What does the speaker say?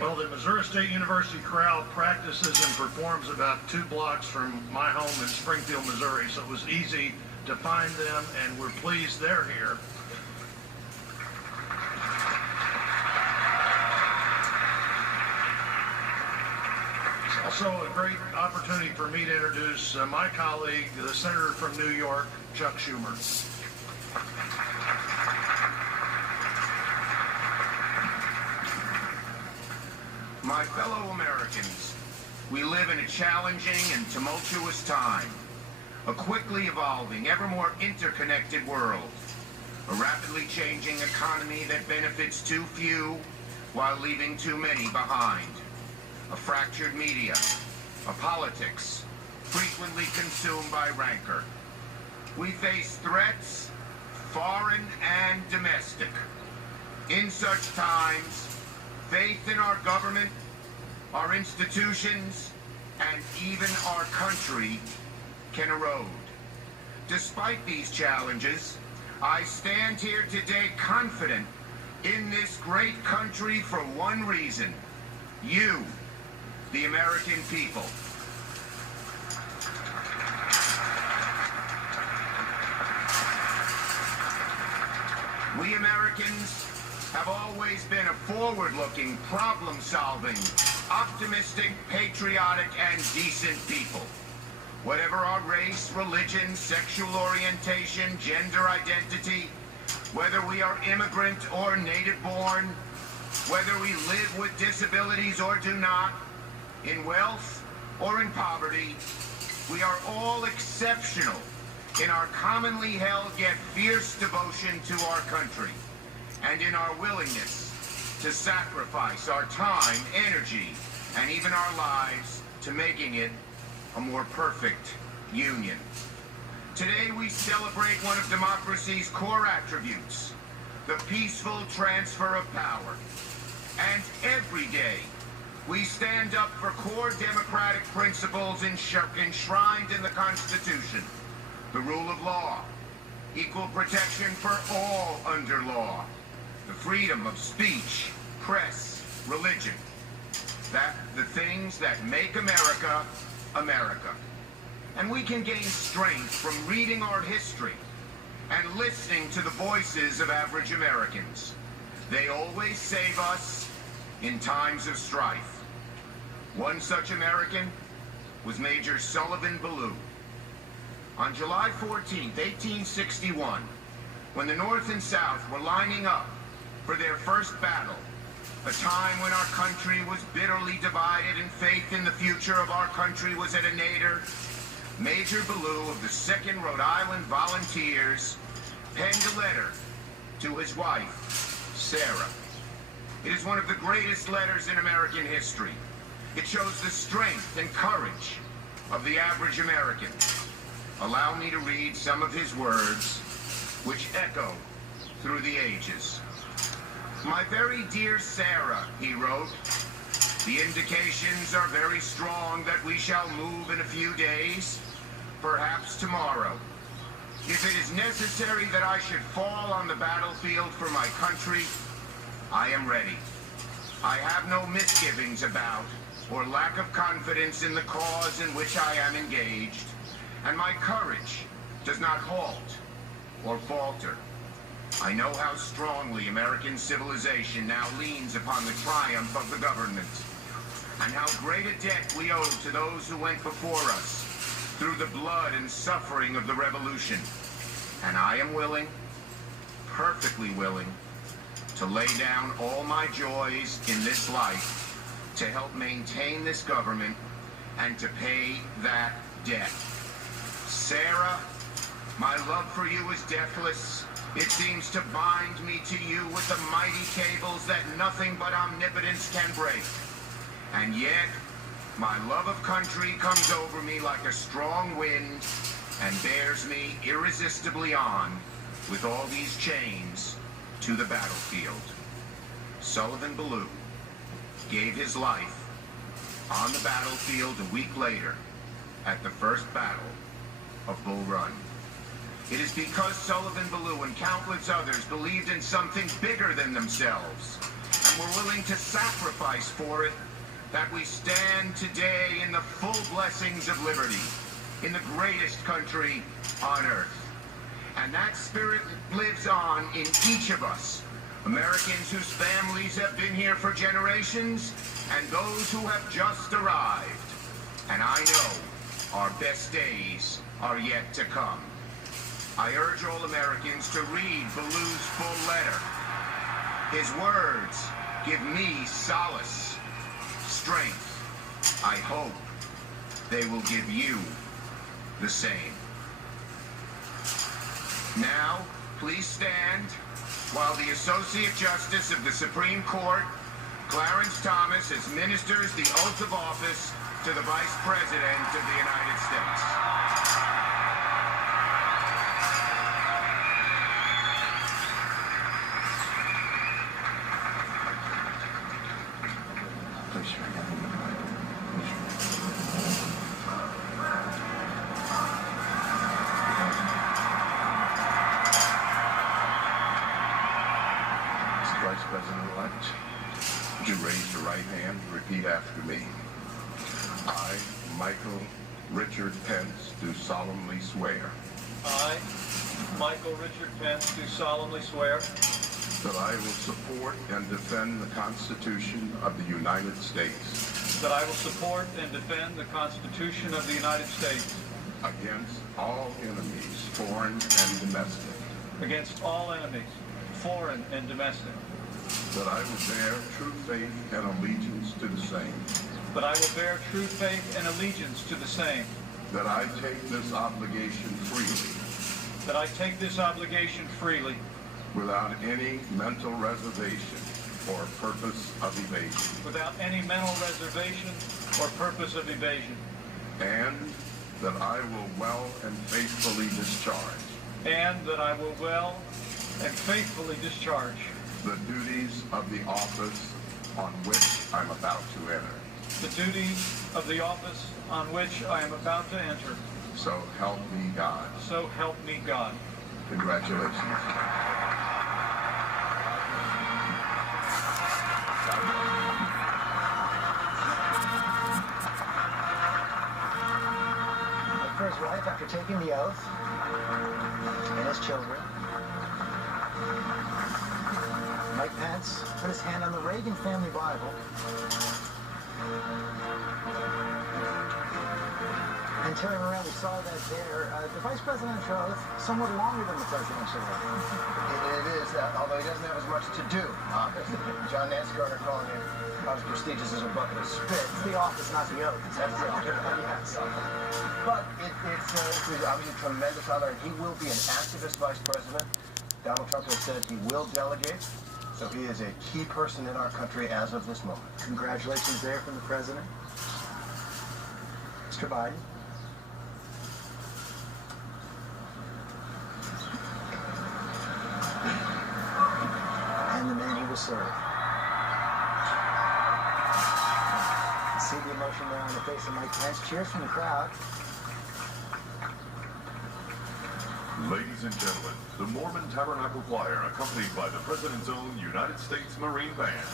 Well, the Missouri State University Chorale practices and performs about 2 blocks from my home in Springfield, Missouri, so it was easy to find them, and we're pleased they're here. It's also a great opportunity for me to introduce my colleague, the Senator from New York, Chuck Schumer. My fellow Americans, we live in a challenging and tumultuous time, a quickly evolving, ever more interconnected world, a rapidly changing economy that benefits too few while leaving too many behind, a fractured media, a politics frequently consumed by rancor. We face threats, foreign and domestic. In such times, faith in our government, our institutions, and even our country can erode. Despite these challenges, I stand here today confident in this great country for one reason: you, the American people. We Americans have always been a forward-looking, problem-solving, optimistic, patriotic, and decent people. Whatever our race, religion, sexual orientation, gender identity, whether we are immigrant or native-born, whether we live with disabilities or do not, in wealth or in poverty, we are all exceptional in our commonly held yet fierce devotion to our country, and in our willingness to sacrifice our time, energy, and even our lives to making it a more perfect union. Today we celebrate one of democracy's core attributes, the peaceful transfer of power. And every day we stand up for core democratic principles enshrined in the Constitution: the rule of law, equal protection for all under law, the freedom of speech, press, religion, the things that make America, America. And we can gain strength from reading our history and listening to the voices of average Americans. They always save us in times of strife. One such American was Major Sullivan Ballou. On July 14, 1861, when the North and South were lining up for their first battle, a time when our country was bitterly divided and faith in the future of our country was at a nadir, Major Ballou of the 2nd Rhode Island Volunteers penned a letter to his wife, Sarah. It is one of the greatest letters in American history. It shows the strength and courage of the average American. Allow me to read some of his words, which echo through the ages. "My very dear Sarah," he wrote, "the indications are very strong that we shall move in a few days, perhaps tomorrow. If it is necessary that I should fall on the battlefield for my country, I am ready. I have no misgivings about or lack of confidence in the cause in which I am engaged, and my courage does not halt or falter. I know how strongly American civilization now leans upon the triumph of the government, and how great a debt we owe to those who went before us through the blood and suffering of the Revolution. And I am willing, perfectly willing, to lay down all my joys in this life to help maintain this government and to pay that debt. Sarah, my love for you is deathless. It seems to bind me to you with the mighty cables that nothing but omnipotence can break. And yet, my love of country comes over me like a strong wind and bears me irresistibly on with all these chains to the battlefield." Sullivan Ballou gave his life on the battlefield a week later at the first battle of Bull Run. It is because Sullivan Ballou and countless others believed in something bigger than themselves, and and were willing to sacrifice for it, that we stand today in the full blessings of liberty, in the greatest country on earth. And that spirit lives on in each of us, Americans whose families have been here for generations, and those who have just arrived. And I know our best days are yet to come. I urge all Americans to read Ballou's full letter. His words give me solace, strength. I hope they will give you the same. Now, please stand while the Associate Justice of the Supreme Court, Clarence Thomas, administers the oath of office to the Vice President of the United States. Vice President-elect, would you raise your right hand and repeat after me? I, Michael Richard Pence, do solemnly swear I, Michael Richard Pence, do solemnly swear that I will support and defend the Constitution of the United States that I will support and defend the Constitution of the United States against all enemies, foreign and domestic, against all enemies, foreign and domestic, that I will bear true faith and allegiance to the same, that I will bear true faith and allegiance to the same, that I take this obligation freely that I take this obligation freely without any mental reservation or purpose of evasion, without any mental reservation or purpose of evasion, and that I will well and faithfully discharge and that I will well and faithfully discharge the duties of the office on which I'm about to enter. the duties of the office on which I am about to enter. So help me God. So help me God. Congratulations. For his wife, after taking the oath, and his children, Mike Pence put his hand on the Reagan family Bible and Terry Moran, we saw that there. The vice presidential oath somewhat longer than the presidential oath. It is, although he doesn't have as much to do. John Nance Garner calling it about as prestigious as a bucket of spit. It's the office, not the oath. That's the Yes. But it's obviously a tremendous honor, and he will be an activist vice president. Donald Trump has said he will delegate, so he is a key person in our country as of this moment. Congratulations there from the president. Mr. Biden. And the man he will serve. See the emotion there on the face of Mike Pence. Cheers from the crowd. Ladies and gentlemen, the Mormon Tabernacle Choir, accompanied by the President's own United States Marine Band.